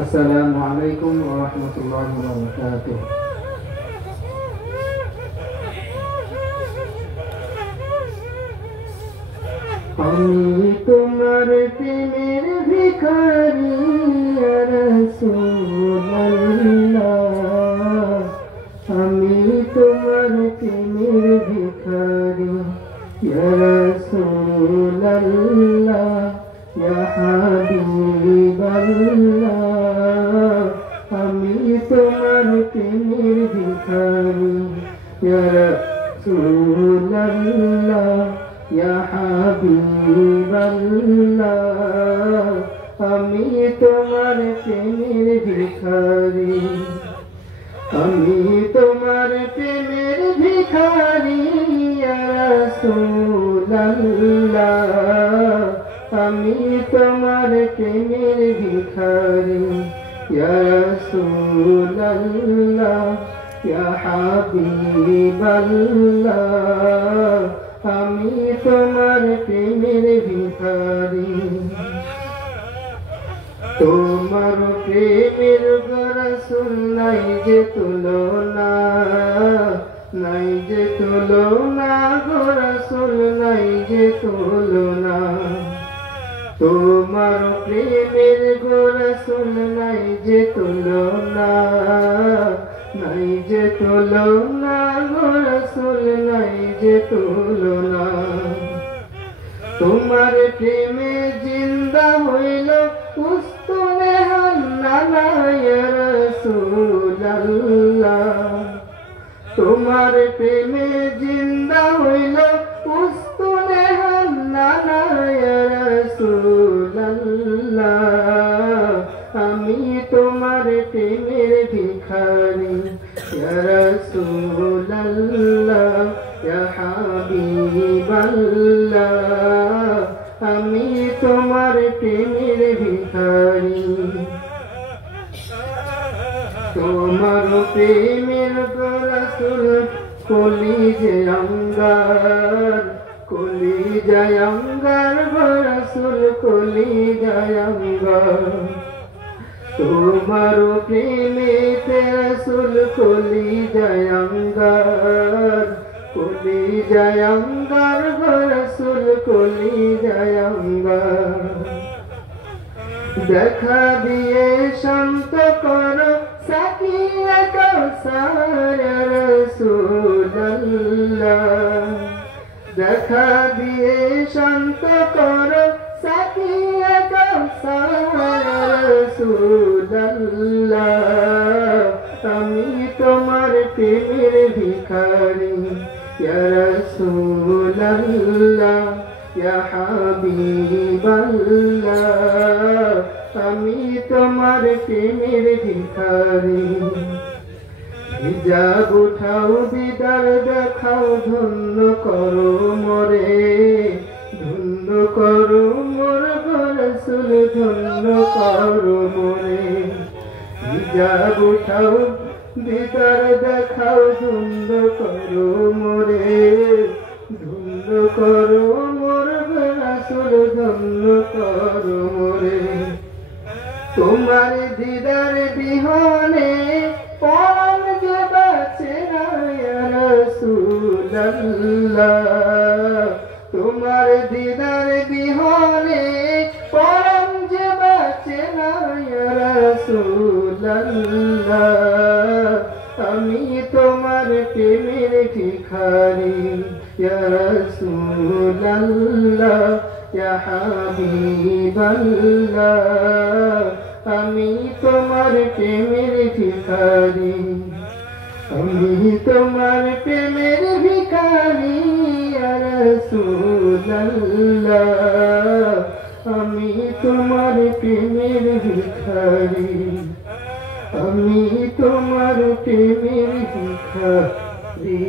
আসসালামু আলাইকুম ওয়া রাহমাতুল্লাহি ওয়া বারাকাতুহু। আমি তোমার প্রেমের ভিখারি ইয়া রাসূলুল্লাহ, আমি তোমার প্রেমের ভিখারি ইয়া রাসূলুল্লাহ, ইয়া হাবিবাল্লাহ, আমি তোমার প্রেমের ভিখারি ইয়া রাসূলুল্লাহ, ইয়া হাবিবাল্লাহ, আমি তোমার প্রেমের ভিখারি, আমি তোমার প্রেমের ভিখারি ইয়া রাসূলুল্লাহ, আমি তোমার প্রেমের ভিখারি ইয়া রাসূলুল্লাহ, ইয়া হাবিবাল্লাহ, আমি তোমার প্রেমের ভিখারি। তোমার প্রেমের গো রাসূল নাই যে তুলনা, নাই যে তুলনা গো রাসূল, নাই যে তুলনা। তোমার প্রেমের গো রাসূল নাই যে তুলনা, নাই যে তুলনা গো রাসূল, নাই যে তুলনা। তোমার প্রেমে জিন্দা হইল উস্তুনে হান্নানা ইয়া রাসূলুল্লাহ, তোমার প্রেমে জিন্দা হইল উস্তুনে হান্নানা ইয়া রাসূলুল্লাহ, আমি তোমার প্রেমের ভিখারি ইয়া রাসূলুল্লাহ, ইয়া হাবিবাল্লাহ, আমি তোমার প্রেমের ভিখারি। তোমার প্রেমের গো রাসূল কলিজে অঙ্গার, কলিজায় অঙ্গার গো রাসূল, কলিজায় অঙ্গার। তোমার প্রেমেতে রাসূল কলিজায় অঙ্গার, কলিজায় অঙ্গার গো রাসূল, কলিজায় অঙ্গার। দেখা দিয়ে শান্ত করো সাকিয়ে কাউসার ইয়া রাসূলুল্লাহ, দেখা দিয়ে শান্ত করো সাকিয়ে কাউসার ইয়া রাসূলুল্লাহ, আমি তোমার প্রেমের ভিখারি ইয়া রাসূলুল্লাহ, ইয়া হাবিবাল্লাহ, আমি তোমার প্রেমের ভিখারি। হিজাব উঠাও দিদার দেখাও, ধন্য করো মোরে, ধন্য করো মোর গো রাসূল, ধন্য করো মোরে। হিজাব উঠাও দিদার দেখাও, ধন্য করো মোরে, ধন্য করো মোর গো রাসূল, ধন্য করো মোরে। তোমার দিদার বিহনে পরাণ যে বাঁচে না ইয়া রাসূলুল্লাহ, তোমার দিদার বিহনে পরাণ যে বাঁচে না ইয়া রাসূলুল্লাহ, আমি তোমার প্রেমের ভিখারি ইয়া রাসূলুল্লাহ, ইয়া হাবিবাল্লাহ, আমি তোমার প্রেমের ভিখারি, আমি তোমার প্রেমের ভিখারি ইয়া রাসূলুল্লাহ, আমি তোমার প্রেমের ভিখারি, আমি তোমার প্রেমের ভিখারি।